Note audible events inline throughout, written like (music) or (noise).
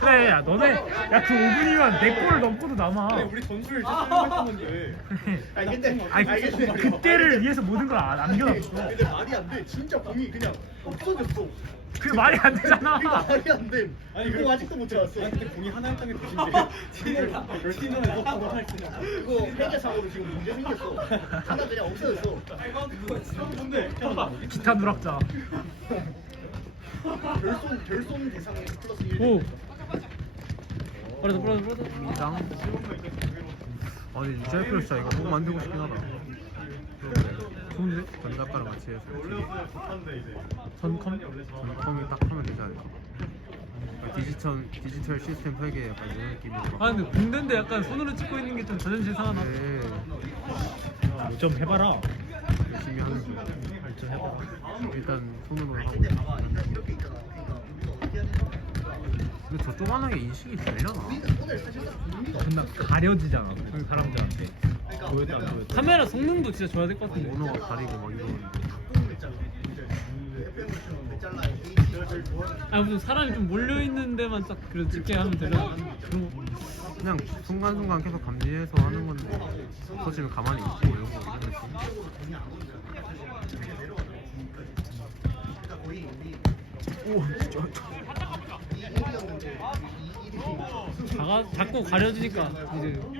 그래 야 너네 야그 5분이면 내 골을 넘고도 남아 우리 전술 했던 건데. (laughs) 아니 근데 아니 알겠어. 그때를 위해서 모든 걸 안- 남겨놨어 근데 말이 안 돼. 진짜 공이 그냥 없어졌어. 그게 말이 안 되잖아 말이 안 돼. 아니, 그거 그- 아직도 못 찾았어. 아니 근데 공이 하나의 땅에 도신데 열심히 할 수. 그거 회계상으로 지금 문제 생겼어. 하나 그냥 없어졌어. 뭔데? 기타 누락자 (laughs) 결손 결손 대상 플러스 1. 오. 빨리 빨리 빨리. 이장 아니 진짜 이거 꼭 만들고 싶긴 하다 좋은데? 전 작가랑 같이 해서 전컴? 전컴이 딱 하면 되지 않을까 그러니까 디지털, 디지털 시스템 설계 약간 이런 느낌이 아 근데 군대인데 약간 손으로 찍고 있는 게 좀 자존심 상하나? 네, 좀 해봐라 열심히 하는 중 좀 해봐라 일단 손으로 하고. 근데 저 조그만하게 인식이 되려나? 존나 가려지잖아 그 사람들한테 보였다 안 보였다 카메라 성능도 진짜 줘야 될 것 같은데. 언어가 가리고 막 좋아하는 아 무슨 사람이 좀 몰려 있는 데만 딱 그래도 찍게 하면 되려나? 그런 거. 그냥 순간순간 계속 감지해서 하는 건데 터지면 가만히 있고 이런 거 그러니까 오 작아 자꾸 가려지니까 이제 좀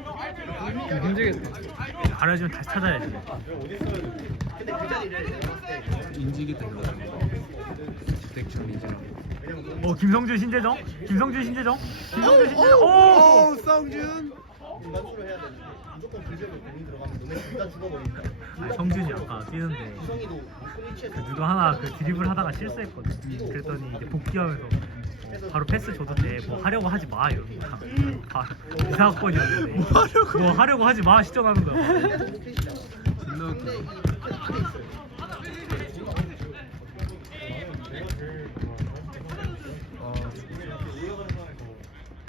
힘들겠다. 가려지면 다시 찾아야지 그 인지기 때문에 디텍션 인지라고 어 김성준 신재정? 김성준 신재정? 김성준 신재정? 오! 쌍준 중간수 그 지역에 공이 들어가면 너네 둘다 죽어버리니까 아니, 성준이 아까 뛰는데 구성이도 그 누가 하나 그 드리블 하다가 실수했거든. 그랬더니 이제 복귀하면서 어, 바로 패스 줘도 돼. 뭐 하려고 하지 마 이러는 거야. 아, 이사학번이었는데. 뭐 하려고? 뭐 하려고 하지 마 시전하는 거야. 존나 근데 이 웃겨 목표 안에 있어요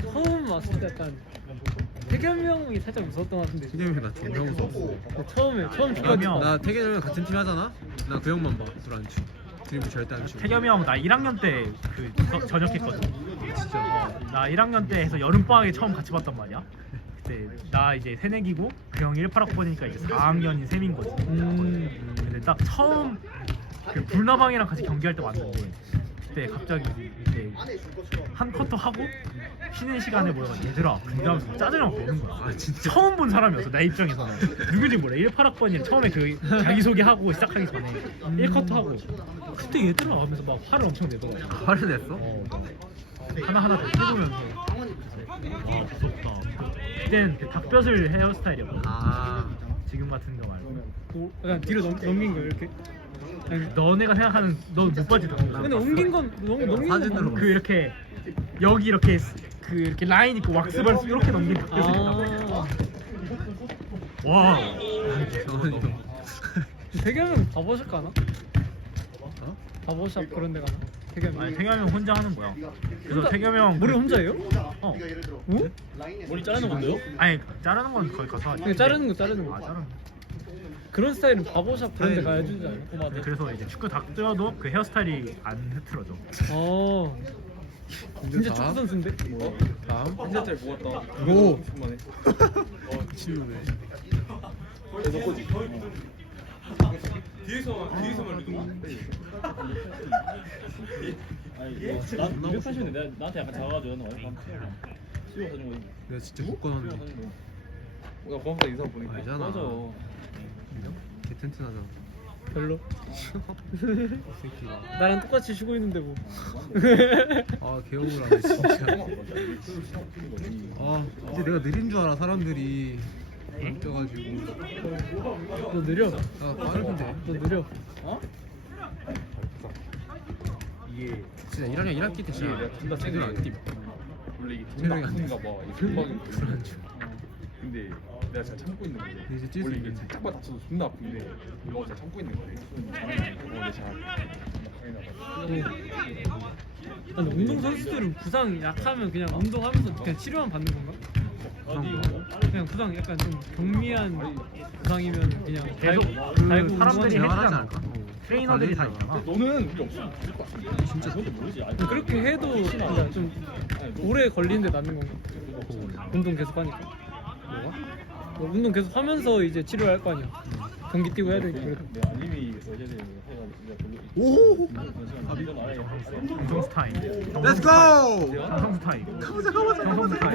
처음 왔을 때 약간 태겸이 형이 살짝 무서웠던 것 같은데. 태겸이 나 존나 무서워 처음에 처음 태겸이 축구할 형. 때나 태겸이랑 같은 팀 하잖아? 나 그 형만 봐술안 치. 드리블 절대 안 치고 태겸이 형 나 1학년 때 그 전역했거든. 진짜 나 1학년 때 해서 여름방학에 처음 같이 봤단 말이야. 그때 나 이제 새내기고 그 형 18학번이니까 이제 4학년인 셈인 거지. 음. 근데 딱 처음 그 불나방이랑 같이 경기할 때 왔는데 그때 갑자기 이제 한 컷도 하고 쉬는 시간에 뭐야 얘들아 근데 하면서 짜증을 막 내는 거야. 아, 진짜? 처음 본 사람이었어 내 입장에서는. 누군지 몰라. 18학번이 처음에 그 자기소개하고 시작하기 전에 1컷 하고. 그때 얘들아 하면서 막 화를 엄청 내더라고. 화를 냈어? 어, 하나하나 다 찍으면서. 아 무섭다. 그땐 그 닭뼈슬 헤어스타일이었거든. 아. 지금 같은 거 말고 오, 약간 뒤로 넘, 넘긴 거 이렇게. 아니, 너네가 생각하는 넌못 봤지 너 근데 옮긴 건 넘, 넘긴 건 사진으로. 그 이렇게 여기 이렇게 그 이렇게 라인 있고 왁스발 이렇게 넘긴 닭뼈슬 아. 와형 바버샵 가나? 어? 바버샵 그런 데 가나? 태겸이. 아니 태겸이 형 혼자 하는 거야 그래서 태겸이 형 머리 그- 혼자예요? 어? 라인에서 머리 자르는 건데요? 아니 자르는 건 거기 가서 하지 그냥 자르는 거 자르는 거. 아 자르는 거 그런 스타일은 바버샵 그런 데 가야 되지 않아요? 네, 그래서 이제 축구 닭뼈도 그 헤어스타일이 안 흐트러져 어. 진짜 축구 선수인데? 다음 한 자짜리 모았다. 오! 천만에. 미친놈네 뒤에서 뒤에서만 누구? 아니, 난 280인데 내가 나한테 약간 작아가지고 나는 와이프 수요 사준 거. 내가 진짜 묶어놨는데 야, 고맙다 인사 보니까. 알잖아. 맞아. 개 튼튼하잖아 별로. 새끼가 (laughs) 나랑 똑같이 쉬고 있는데 뭐. 아 개억울하네 진짜 아 이제 내가 느린 줄 알아 사람들이 웃겨가지고 너 느려. 아 빠른데 너 느려. 이게 진짜 1학년 1학기 때 진짜 존나 제대로 안 뛰. 원래 이게 체력이 존나 안 아픈가 봐. 이게 금방이 불안주. 근데 내가 잘 참고 있는 건데. 이제 뛸수 원래 이게 있는데. 살짝만 다쳐도 존나 아픈데 이거 잘 참고 있는 거래. 원래 잘. 아, 근데 운동 선수들은 부상 약하면 그냥 운동하면서 그냥 치료만 받는 건가? 그냥 부상 약간 좀 경미한 부상이면 그냥 계속 달고, 그 달고 사람들이 운동하는 해주잖아. 않을까? 어. 트레이너들이 다. 있잖아. 너는 그게 없으면 죽을 것 같은데. 진짜 그것도 모르지. 아니, 그렇게 해도 그러니까 좀 아니, 너- 오래 걸리는데 낫는 건가? 운동 계속 하니까. 뭐 운동 계속 하면서 이제 치료할 거 아니야. 경기 뛰고 해야 되니까 그래도. 내가 안림이 어제를 해가지고 진짜 별로. 오! 이건. 정성수 타임. Let's go! 정성수 타임. 정성수 타임.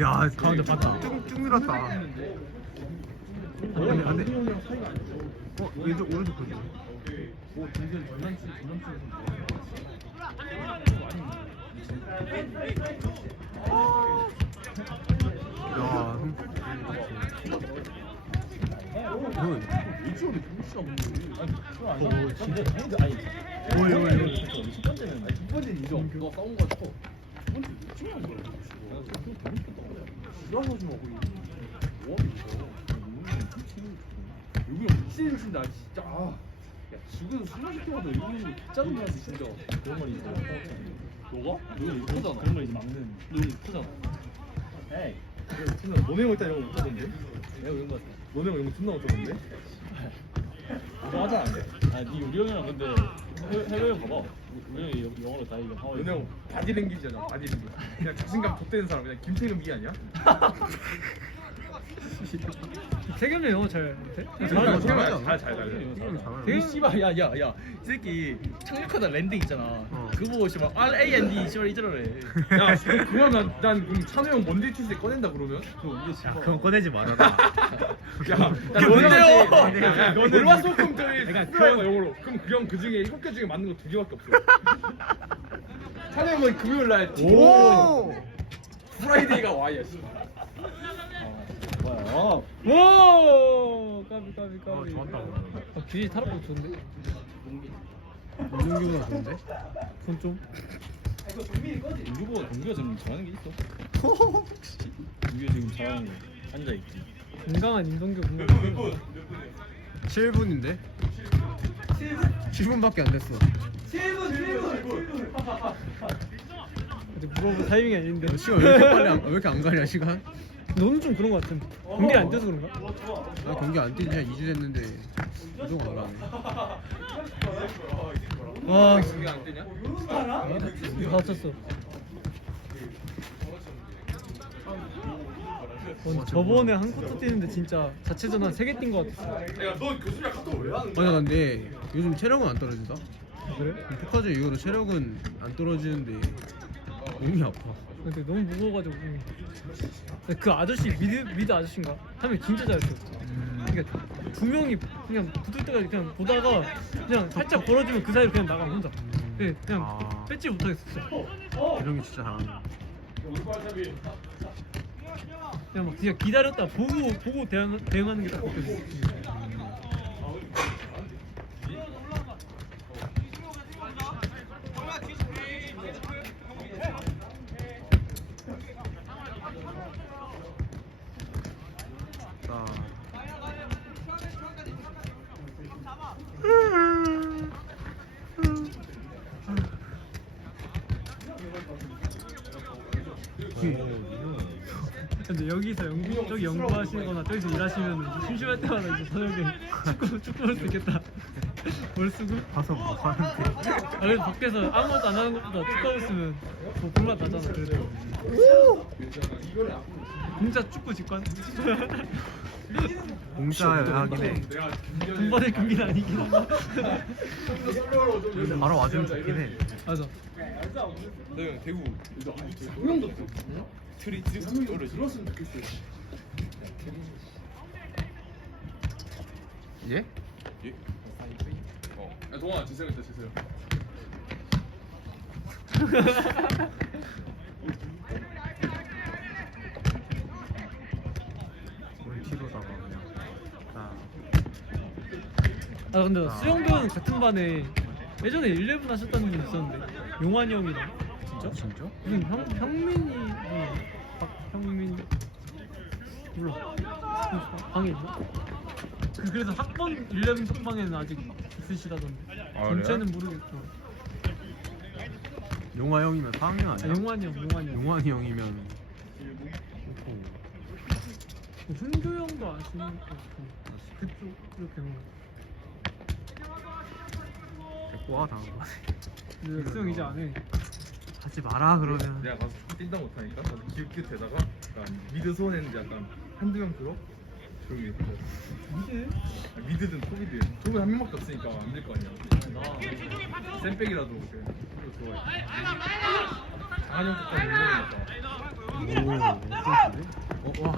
야, 가운데 봤다. 쭉쭉 밀었다. 안돼 안돼. 어 왼쪽 오른쪽 보지. 야, 형. 형, 어, 진짜 근데 아니. 오이, 오이, 오이. 첫 번째는 첫 번째 인정. 너 싸운 거 같고. 두 번째 중요한 거야. 지랄하지 마 거기. 뭐 하는 거야? 여기 미친 친다 진짜. 아. 야 지금 때마다 여기 짜증 나지 진짜. 그런 말 있잖아. 너가? 너 이거 크잖아. 그런 말 이제 막는. 너 이거 크잖아. 에이. 너네 형 일단 이런 거 못하던데? 내가 이런 거 같아. 형 이런 거 존나 못하던데? 너 하잖아 안 돼? 아니 우리 형이랑 근데 해외, 해외 가봐 우리 형이 영- 영어로 다 얘기하고 하와이 너네 형 바디 랭귀지잖아 바디 랭귀 그냥 자신감 돋대는 사람 그냥 김태균 비 아니야? (laughs) 세겸이 영어 잘 못해? 잘 잘하지 못해. 않아? 잘잘 잘하네. 되게 씨발 야야야 이 새끼 착륙하다 랜딩 있잖아 어. 그거 보고 씨발 R A N D 씨발 이저래 야 그냥 난, 난 그럼 찬우 형 먼데이 투스데이 꺼낸다 그러면? 야, 그건 꺼내지 말아라. (laughs) 야 그게 뭔데요? 너는 월화소금 저희 내가 스프라이가 영어로 그럼 그형 그 중에 일곱 개 중에 맞는 거 두 개밖에 없어 (laughs) 찬우 형은 금요일 날 오! 프라이데이가 Y야 씨. 뭐야 오 까비 까비 어, 까비. 좋았다. 어, 뒤에 타락도 좋은데? 민용기보다 좋은데? 그건 좀. 민규보다 동규가 지금 잘하는 게 있어 동규가 지금 잘하는 게 앉아 있지 건강한 임성규 건강한 7분인데? 7분밖에 안 됐어. 아직 물어볼 타이밍이 아닌데. 시간 왜 이렇게 빨리 안, 왜 이렇게 안 가냐 시간? 너는 좀 그런 거 같은데. 경기 안 뛰어서 그런가? 나 경기 안 뛴지 한 2주 됐는데 이동 안 가네. 와, 그게 안 되냐? 다 다쳤어. 어, 저번에 한 쿼터 뛰는데 진짜 자체전 한 3개 뛴 거 같았어. 야너 교수랑 카톡 왜 하는 아니 근데 요즘 체력은 안 떨어진다? 그래? 포커즈 이후로 체력은 안 떨어지는데 몸이 아파. 근데 너무 무거워가지고. 근데 그 아저씨 미드 미드 아저씨인가? 하면 진짜 잘했어. 그러니까 두 명이 그냥 붙을 때까지 그냥 보다가 그냥 살짝 벌어지면 그 사이로 그냥 나가 혼자. 네, 그냥 아. 뺏지 못하겠어. 진짜. 이런 게 진짜 잘하네. 그냥 막 그냥 기다렸다 보고 보고 대응 대응하는 게딱 느껴져. 연구하시거나 저기서 일하시면 심심할 때마다 이제 저녁에 축구 축구 볼수 있겠다. 뭘 쓰고? 봐서 뭐 하는데. 아 그래도 밖에서 아무것도 안 하는 것보다 축구하고 있으면 뭐 볼맛 나잖아 그래도. 진짜 축구 직관? 공짜 하긴 해. 돈 받을 경기는 아니긴 한데. 바로 와주면 좋긴 해. 맞아. 너형 대구 소형도 트리 트리 소형을 들었으면 좋겠어 예? 예? 어. 야 동아 재생했다 재생 우리 티로다가 그냥. 아, 아 근데 나 수영 배우는 같은 반에 예전에 11 하셨다는 분 있었는데 용환이 형이랑 진짜? 진짜? 무슨 형 형민이 어, 박형민 몰라 방에 있나? 그- 그래서 학번 11 속방에는 아직 있으시다던데. 아, 전체는 모르겠고. 용화 형이면 4학년 아 아니야? 용환이 형 용환이 형. 용환이 형이면. 뭐 훈교 형도 아시는 것 같고. 그쪽 이렇게. 데리고 와 당한 거 근데 수영 이제 안 해. 하지 마라 그러면. 내가 가서 뛴다 못하니까 나도 기웃기웃 대다가 약간 미드 소원했는데 약간 한두 명 들어? 조용히 했어 미드? 아, 미드든 토비든. 토비 한 명밖에 없으니까 안 될 거 아니야. 쌤백이라도 그래 그거 좋아해 장한영 끝까지 운동해놨다 오 어, 와.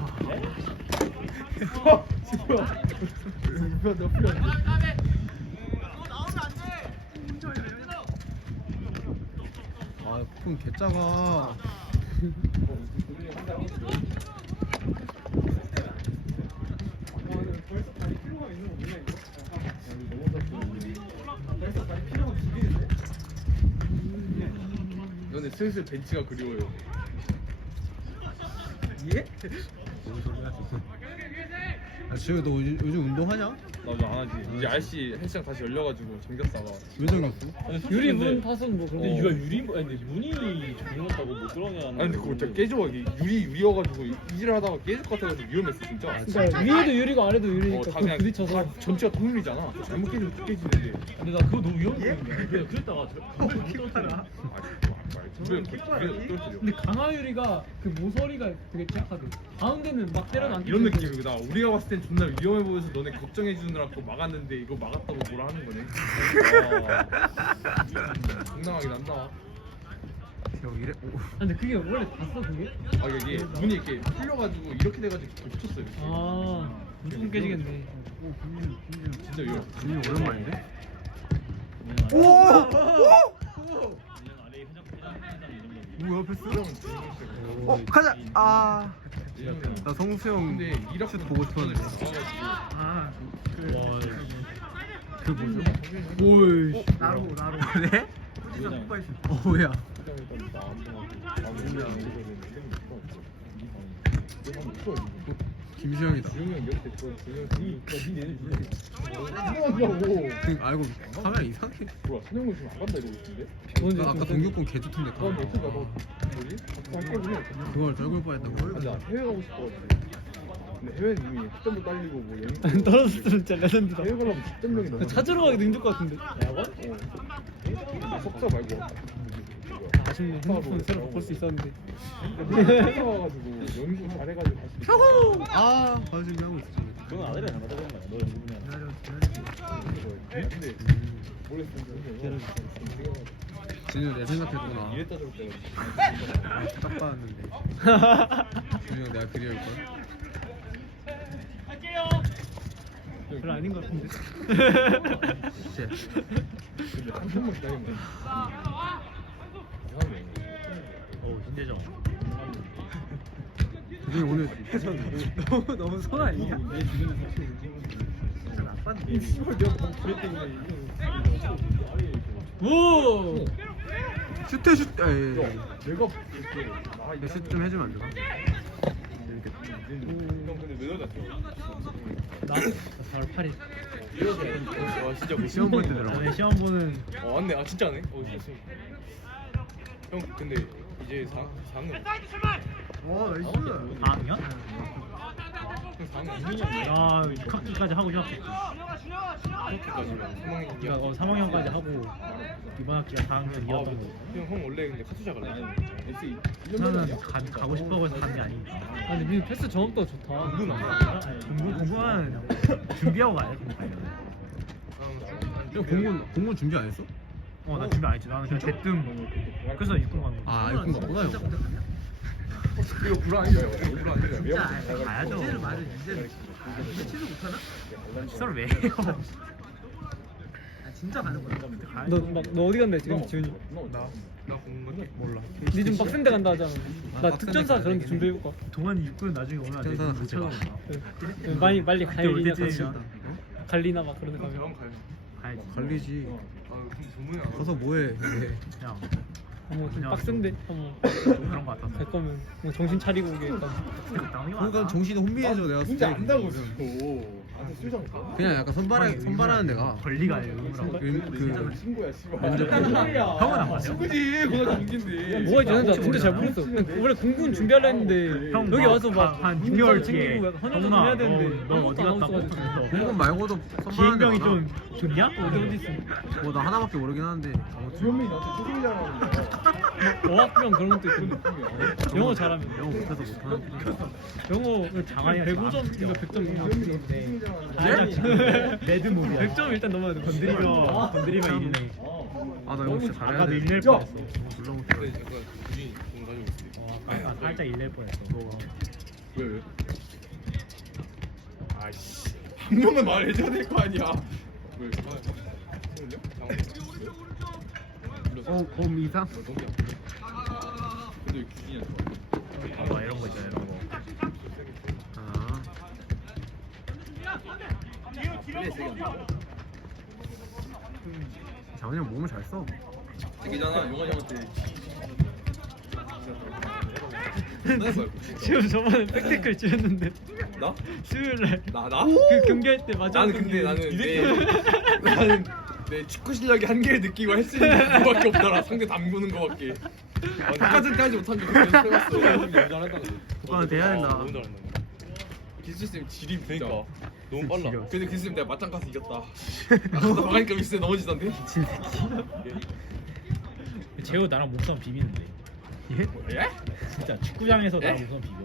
아, 폰 개짜가. 근데 슬슬 벤치가 그리워요 뭔 소리야 지금? 아, 지효 너 요즘 운동하냐? 나도 안 하지. 이제 RC 헬스장 다시 열려가지고 잠겼다가. 왜 정했어? 유리 문 파손 뭐 그런 근데 거. 유가 유리 아니 근데 문이 잘못하고 못 들어가냐 아니 근데 그거 진짜 깨져 이게 유리 유리여가지고 이질 하다가 깨질 것 같아가지고 위험했어 진짜. 그러니까 위에도 유리가 아래도 유리니까 어, 다그 그냥 부딪혀서. 다 전체가 통유리잖아. 잘못 깨지면 또 깨지는데 근데 나 그거 너무 위험해. 그냥 그랬다가 저 (laughs) 떨어뜨려 근데 강화 유리가 그 모서리가 되게 약하대. 가운데는 막 때려도 안 이런. 느낌이구나 우리가 봤을 땐 존나 위험해 보여서 너네 걱정해 주느라 그거 막았는데 이거 막았다고 뭐라 하는 거네 와, 당당하게 난다 형 이래? 오. 아, 근데 그게 원래 봤어 그게? 아 이게 문이 이렇게 풀려가지고 이렇게 돼가지고 이렇게 아 무조건 깨지겠네. 진짜 위험해 준이 오랜만인데? 오! 오! 패스? 이러면 진짜 어 가자. 아. 나 성수형 근데 이렇게 슛 보고 싶었는데. 아와그 뭐죠? 뭘? 나로 나로. 그래? 어 뭐야? 김수영이다. 그, 알고 카메라 이상해. 뭐야 선영군 지금 안 간다 이러고 있는데? 나 아까 동교권 개 좋던데. 어떻게 뭐지? 보면 그걸 떨굴 뻔했다고. 나 해외 가고 싶어가지고 근데 해외는 이미 학점도 딸리고 뭐 여행 떨어졌으면 진짜 레전드다. 해외 가려면 10점 명이 넘어 찾으러 가기도 힘들 것 같은데. 어 석사 말고 아쉽네. 핸드폰 새로 바꿀 수 있었는데. 와가지고 연구 잘해가지고 다시 아, 바로 준비하고 있어. 지금. 그건 아들이 안 되는 거야 너 연구면 근데 몰랐으면 진우 내 생각했구나. 이랬다 저랬다 아, 딱 봤는데. 형 내가 그리울 걸. 별로 아닌 것 같은데. 쟤. 근데 한 번만 기다리면 돼 이상하네 어 김대정 준이 오늘 (laughs) 너무 너무 손 아니야? 오. 슈트 슈트. 에이. 내가 이렇게 나내 슈트 좀 해주면 안 되나? 형 근데 왜 넣어놨어? 나 바로 8일. 와 진짜 그 시험 볼 때 들어가. 다음에 시험 보는 어 맞네 아 진짜네 어 진짜 형 근데 이제 4, 4학년 어, 나이스. 4학년? 형 4학년 야 6학기까지 하고 휴학했지 그렇게까지만 3학년 네가 어, 3학년까지 하고 이번 학기가 4학년이었던 거 형, 형 원래 근데 카투자 갈래? 나는 가, 가고 싶어서 가는 게 아니니까 아 근데 민 패스 정확도가 좋다. 공부는 안 해. 공부, 공부는 준비하고 가야 돼 공부 형 공군 공군 준비 안 했어? 어 나 준비 안 했지 나는 그냥 대뜸 그래서 육군 가는 거 아, 이거 맞구나 형. 이거 불안해요 이거 불안해요 진짜 가야죠 시설 왜 해요 너, 막, 너 어디 간대 지금 지훈이? 나? 나 갈게 몰라. 니 좀 빡센 데 간다 하잖아. 나 빡센데 특전사 그런 데 돼. 준비해볼까? 동환이 육군 나중에 오면 안돼 특전사 같이 가. 네. 많이 빨리 그때 갈리나. 때쯤이면. 갈리나 막 그런 데형 가면. 가야지 관리지. 가서 뭐해? 근데. 그냥 어머 좀 빡센데. 어머 그런 거 같아서 갈 거면 뭐 정신 차리고 오게 일단. 적당히 그러니까 정신이 혼미해져 내가 진짜. 안다고 저 그냥 약간 선발해 선발하는 데가 권리가 의무라고. 그, 그 친구야 씨발. 먼저 (laughs) 형은 안? 친구지 고등학교 동기인데. 뭐가 있지? 나 진짜 잘 모르겠어. 원래 공군 준비하려 했는데 형 여기 막 와서 막한 문서 6개월 뒤에 챙기고 헌혈 좀 해야 되는데 너, 너 어디 갔다고? 하고 있어가지고. 공군 말고도 선발하는 기행병이 데가 좀 좋냐? 어디 어디 있어? 뭐나 하나밖에 모르긴 하는데. 주현민이 나한테 초딩이잖아 어학병 그런 것도 있고 영어 잘하면. 영어 못해서 못하는 영어 장아리가 105점 인가 100점 초딩이잖아 아니야, 레드 무비야. 100점 일단 넘어야 돼. 건드리면 건드리면 일네. 아나 영어 진짜 잘해야 아까도 돼. 일낼 뻔했어. 몰라 못해 어, 아까 살짝 일낼 뻔했어. 왜 왜? 아이씨. 한 명은 말해줘야 될 거 아니야. 왜? 어, 곰 이상? 근데 왜 규진이 안봐 이런 거 있잖아 이런 거. 아 장훈이 형 몸을 잘써 좋아? 용환이 형한테 지금 저번에 백태클 찌렸는데 나? 수요일날 나 나? 그 경기할 때 마지막 나는 근데 나는 내 (laughs) 나는 내 축구 실력의 한계를 느끼고 할 수 있는 그거밖에 없더라. 상대 담그는 거밖에. 아, 끝까지는 하지 못한 게 그래서 해봤어 국가한테 해야 된다. 기술쌤 지림 진짜. 너무 빨라. 근데 기술쌤 내가 맞짱 가서 이겼다. (laughs) 아까 나가니까 기술쌤 넘어지던데? 재호 나랑 목싸움 비비는데. 예? 진짜 축구장에서 나랑 예? 목싸움 비벼.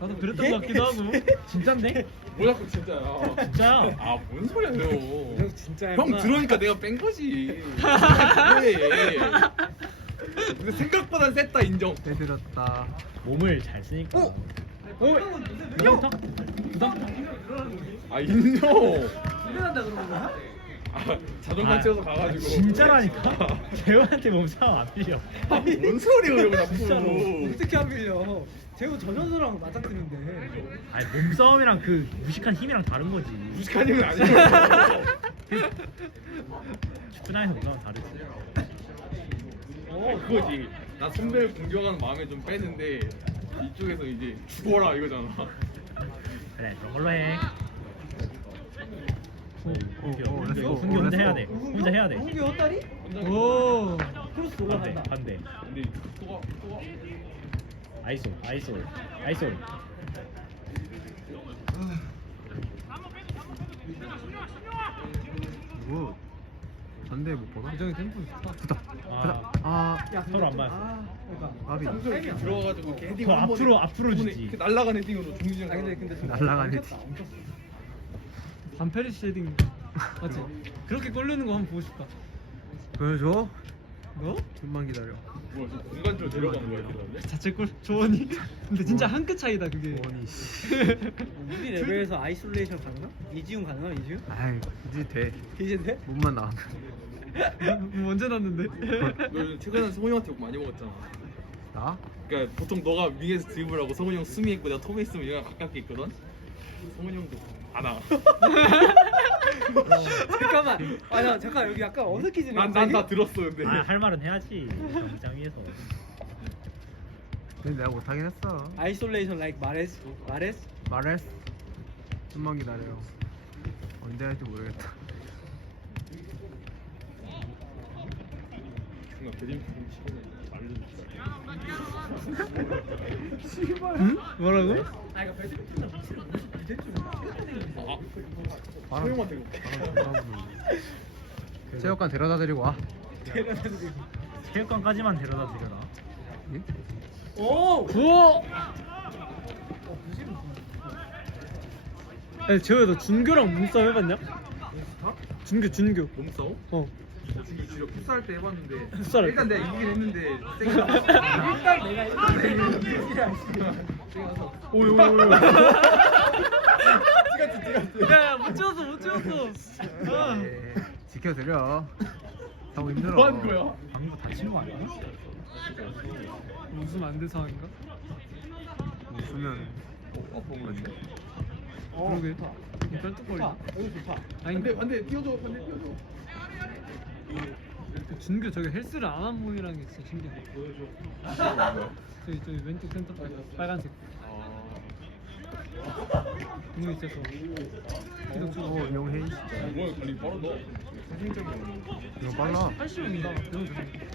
나도 그랬던 것 같기도 하고. (laughs) 진짠데? 뭐야 그 진짜야 진짜야. 아뭔 소리야 형 진짜 형 들어오니까 내가 뺀 거지 왜 근데 생각보다 셌다 인정 빼들었다 몸을 잘 쓰니까. 어? 어? 부담타? 부담타? 아 인정 아, (laughs) 자존감 채워서 가가지고 진짜라니까. (laughs) 재호한테 몸싸움 안 빌려. 뭔 소리야 형 자꾸 진짜로. 어떻게 안 빌려 재호 전현수랑 맞짱 뜨는데 아니 몸싸움이랑 그 무식한 힘이랑 다른 거지. 무식한 형은 아니야 축구장에서 몸싸움 다르지. 어 그거지 나 선배를 공격하는 마음에 좀 빼는데 이쪽에서 이제 죽어라 이거잖아 그래 그런 걸로 해. 어, 어, 훈교, 됐어. 훈교 어, 혼자. 해야 돼. 혼자 해야 돼. 홍기 헛다리? 오 크로스 반대 올라간다 반대. 근데 또가 또가 아이솔 아이솔 아이솔. 뭐 반대 못 보나? 이정이 템포 좋다 좋다 아, 아 서로 안 맞았어. 아 그러니까 아비 이렇게 헤딩 그한 번에 앞으로 앞으로 주지. 이렇게 날아가는 헤딩으로 종지형 아 근데 근데 좀 날라가네. 엉켰어. 반페리시 헤딩 맞지? 그렇게 걸리는 거 한번 보고 싶다 보여줘 너? 좀만 기다려 뭐야 저 공간적으로 들어간 거야 그다음에 자책골 조원이 근데 진짜 한 끗 차이다 그게 원이 (laughs) 우리 레벨에서 아이솔레이션 가능나? 이지훈 가능나 이지훈? 아이 이제 돼 이제인데? 몸만 나오면 뭐 언제 났는데? 너 최근에 성훈 형한테 욕 많이 먹었잖아 나? 그러니까 보통 너가 윙에서 드리블하고 성훈이 형 수미 있고 내가 톱에 있으면 얘가 가깝게 있거든 성훈이 형도 안 와. 잠깐만. 아 나 잠깐 여기 약간 어색해지네 난난 다 들었어 근데. 아 할 말은 해야지. 경기장 위에서. 근데 내가 못하긴 했어. 아이솔레이션 like 마레스 마레스? 말했어 좀만 기다려. 언제 할지 모르겠다. 정말 배드민턴 시간에 말로 응? 뭐라고? 아 소영한테 욕. 체육관 데려다 드리고 와 체육관까지만 데려다 드려라. 예? 오! 우와! 야 재호야 너 준교랑 몸싸움 해봤냐? 준교 준교 몸싸움? 어 지금 주로 풋살 때 해봤는데 풋살 할 일단 때. 내가 이기긴 했는데 오요요요 야야 못 찍었어 못 찍었어 아. 예, 지켜드려 너무 힘들어 뭐 하는 거야? 방금 다친 거 아니야? 웃으면 안될 상황인가? 웃으면 어, 아픈 거지 그러게 쩔뚝거리 여기 좋다 아니 반대 반대 띄워줘 반대 띄워줘 그 준교 저기 헬스를 안 한 몸이라는 게 진짜 신기해 저기 저기 왼쪽 센터 빨간색. 공이 있어서. 기록 주어 영해 뭐야 관리 빠르다 이거 빨라 80입니다. 너무 좋네.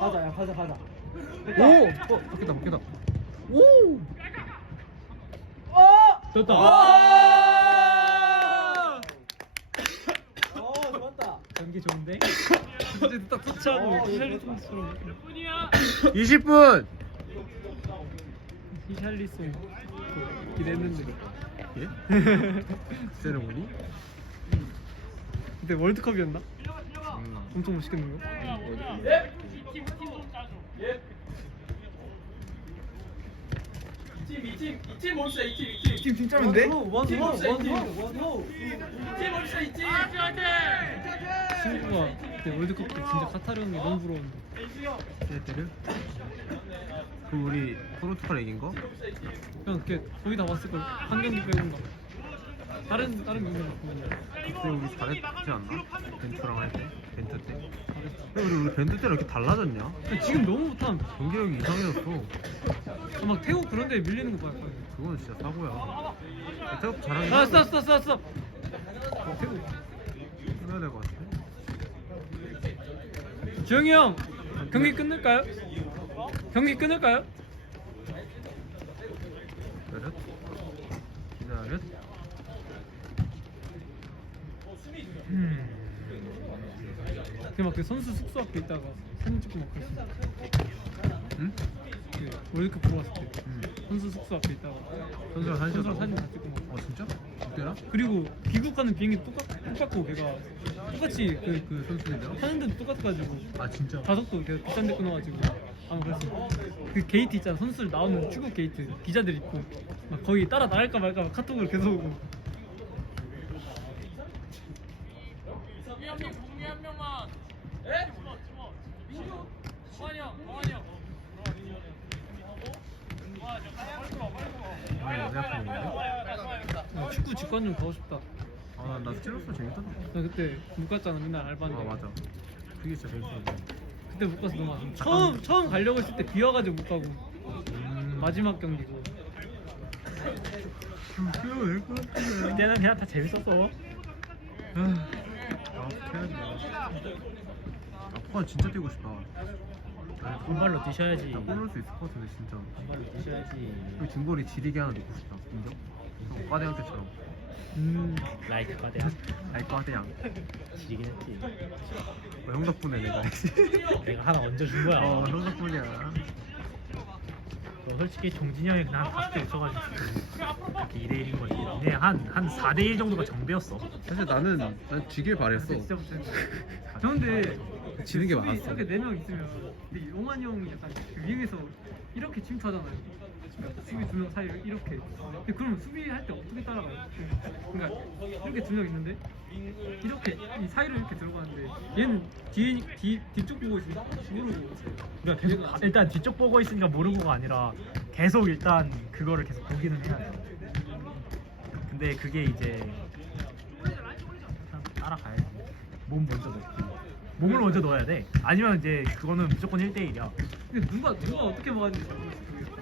가자 야 가자 가자. 오! 어 바뀌다 바뀌다. 됐다. 어 연기 좋은데? 이제 딱 터치하고 히샬리송스러운 20분! 히샬리송 기대했는데 예? (laughs) 세레모니? 그때 월드컵이었나? 음. 엄청 멋있겠는 거? 팀 진짜인데? 원호 원호 원호 친구가 그때 월드컵 때 진짜 카타르 형이 너무 부러웠는데 세테르? 그 우리 포르투갈 이긴 거? 그냥 그게 거의 다 봤을 걸한 경기 빼고인가 다른 다른 경기는 보면 그때 우리 잘했지 않나? 벤투랑 할 때? 벤투 때? 근데 우리, 우리 벤투 때랑 이렇게 달라졌냐? 지금 너무 못함 경기력이 이상해졌어 아, 막 태국 그런 데 밀리는 거 봐요 그건 진짜 사고야 태국 잘하긴 아 스탑 스탑 스탑 스탑 어, 태국 해야 될 것 같아 지영이 형 경기 끊을까요? 경기 끊을까요? 기다렸 기다렸 그막그 선수 숙소 앞에 있다가 사진 찍고 막 그랬어 응? 그 월드컵 보러 갔을 때 응. 선수 숙소 앞에 있다가 선수랑 사진 찍었다고? 어 진짜? 그때랑? 그리고 귀국하는 비행기 똑같, 똑같고 걔가 똑같이 그, 그 선수들이랑? 타는 데도 똑같아가지고. 아 진짜? 좌석도 걔가 비싼 데 끊어가지고. 아마 그랬어 그 게이트 있잖아. 선수들 나오는 출국 게이트. 기자들 있고. 막 거기 따라 나갈까 말까 막 카톡을 계속 오고. 아이 거 생각해보는데? 야, 축구 직관 좀 가고 싶다. 아나 스틸러스 재밌던데 나 그때 못 갔잖아 맨날 아 알바인데. 맞아. 그게 진짜 재밌었는데 그때 못 가서 너무 아쉽다. 처음 처음 가려고 했을 때 비 와가지고 못 가고. 음. 마지막 경기고. 그때는 그냥 다 재밌었어. 아 아빠 진짜 뛰고 싶다 공발로 뛰셔야지. 나 뽑을 수 있을 것 같은데 진짜 공발로 뛰셔야지. 그 중거리 지리게 하나 넣고 싶다 인정? 형 과대형 때처럼 음, 라이크 과대야. 아이 (laughs) 과대형 지리긴 했지. 어, 형 덕분에 내가 (laughs) 내가 하나 얹어준 거야. 어, 형 덕분이야 너 솔직히 종진이 형이 그냥 한 다섯 개 붙여가지고 이렇게 2대1인 거지. 그냥 한, 한 4대1 정도가 정배였어. 사실 나는 난 지길 바랬어 진짜 못했어 저 근데 지는 게 많았어. 이렇게 네 명 있으면 근데 용환이 형이 약간 그 위에서 이렇게 침투하잖아요 수비 두 명 사이를 이렇게 근데 그럼 수비할 때 어떻게 따라가요? 그러니까 이렇게 두 명 있는데 이렇게 이 사이로 이렇게 들어가는데 얘는 뒤에 뒤 뒤쪽 보고 있으니까 모르고 그러니까 계속 가- 일단 뒤쪽 보고 있으니까 모르고가 아니라 계속 일단 그거를 계속 보기는 해야 돼. 근데 그게 이제 그냥 따라가야지. 몸 먼저 넣고. 몸을 먼저 넣어야 돼. 아니면 이제 그거는 무조건 1대1이야. 근데 누가 누가 어떻게 막았는지 모르겠어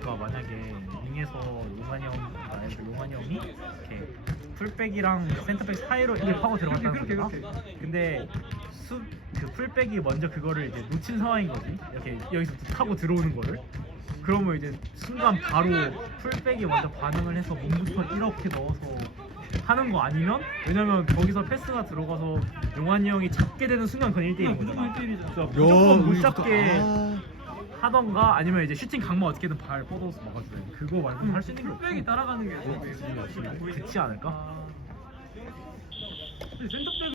그러니까 만약에 윙에서 용환이 형, 아니 용환이 형이 이렇게 풀백이랑 센터백 사이로 이렇게 파고 들어갔다는 그렇게, 거잖아. 그렇게. 근데 수, 그 풀백이 먼저 그거를 이제 놓친 상황인 거지. 이렇게 여기서부터 타고 들어오는 거를. 그러면 이제 순간 바로 풀백이 먼저 반응을 해서 몸부터 이렇게 넣어서 하는 거 아니면 왜냐면 거기서 패스가 들어가서 용환이 형이 잡게 되는 순간 그건 1대1인 거잖아. 무조건 1대1이잖아. 그래서 무조건 못 잡게 아. 하던가 아니면 이제 슈팅 강만 어떻게든 발 뻗어서 막아줘야 돼. 그거 말고 할수 있는 게 없어. 풀백이 따라가는 게 그렇지 않을까? 아. 근데 센터백